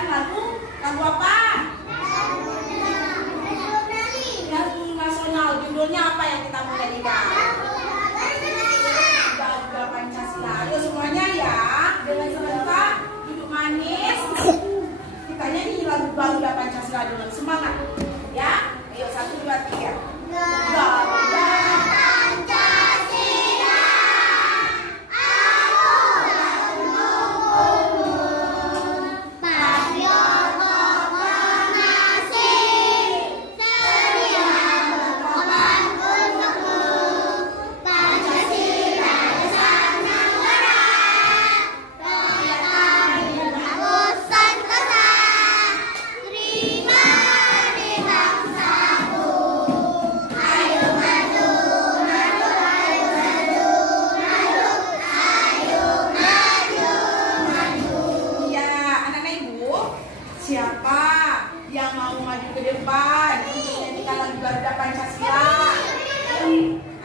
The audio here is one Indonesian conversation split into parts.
menyanyikan lagu apa? Lagu nasional. Judulnya apa yang kita mau nyanyikan? Garuda Pancasila. Ayo semuanya ya, dengan serentak duduk manis. Kita nyanyi lagu Garuda Pancasila dulu. Semangat ya. Ayo 1, 2, 3. Garuda siapa yang mau maju ke depan untuk menyanyikan lagu Garuda Pancasila?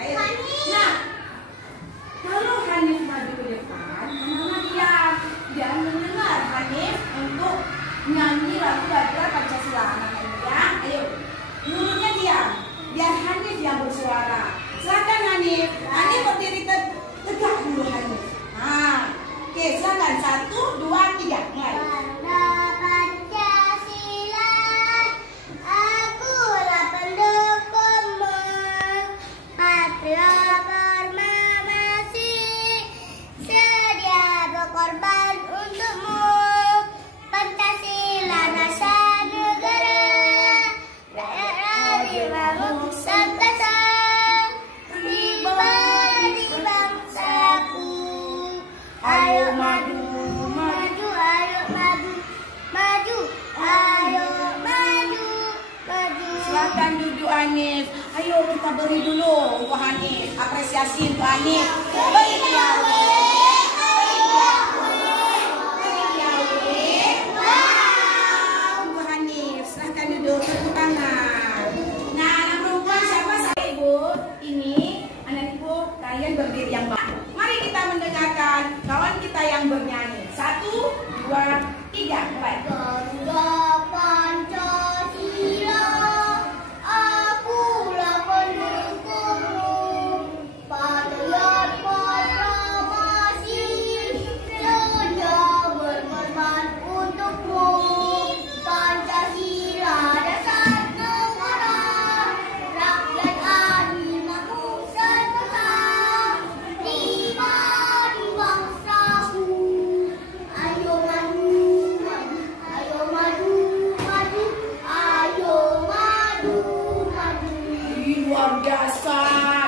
Ayo. Nah, kalau Hanif maju ke depan, mana dia mendengar Hanif untuk nyanyi lagu Garuda Pancasila. Anak-anak ya, ayo. Mulutnya diam, biar Hanif yang bersuara. Silakan Hanif. Hanif berdiri tegak dulu Hanif. Nah, oke, silakan 1, 2, 3, mulai. Silakan duduk Hanif. Ayo kita beri dulu untuk Hanif. Apresiasi untuk Hanif. Beri dia. Untuk Hanif. Silakan duduk, tepuk tangan. Nah, anak perempuan siapa saya Ibu? Ini anak Ibu, kalian berdiri yang baik. Mari kita mendengarkan kawan kita yang bernyanyi. 1, 2, 3, mulai.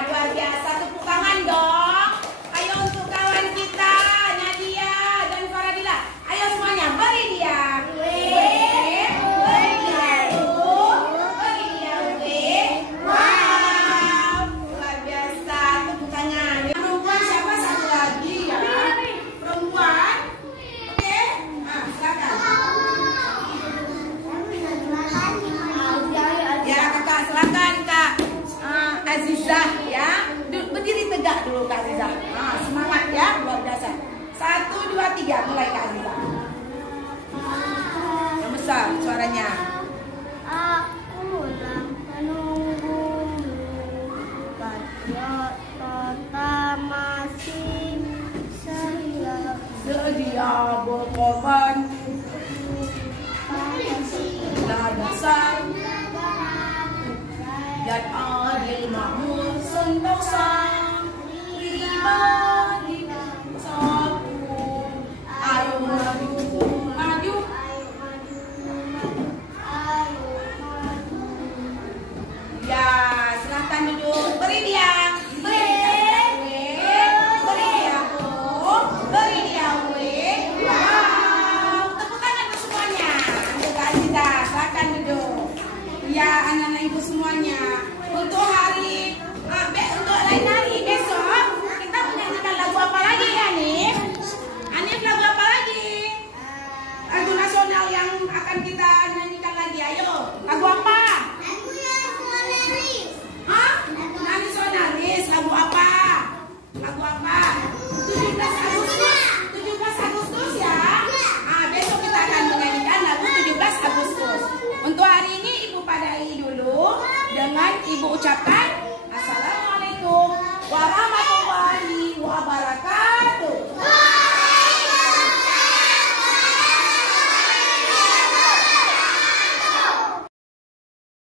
Luar biasa, tepuk tangan dong. Ayo untuk kawan kita Nadia dan Faradila. Ayo semuanya beri dia. Beri dia. Wow, luar biasa, tepuk tangan. Perempuan siapa satu lagi ya? Perempuan. Oke, nah silakan. Ya kakak, silakan kak. Azizah ya, berdiri tegak dulu Kak Azizah. Nah, semangat ya, luar biasa. 1, 2, 3, mulai Kak Azizah. Yang besar suaranya. Aku menunggu patriot kota masih sedia berkorban dan dasar dan adil makmur sentosa pribadi satu. Ayo maju, maju. Ya, silahkan duduk. Beri dia. Beri dia. Beri dia. Wow, tepuk tangan untuk semuanya. Untuk Kak Zita, silahkan duduk. Ya, anak-anak ibu semuanya. Untuk hari, untuk lain hari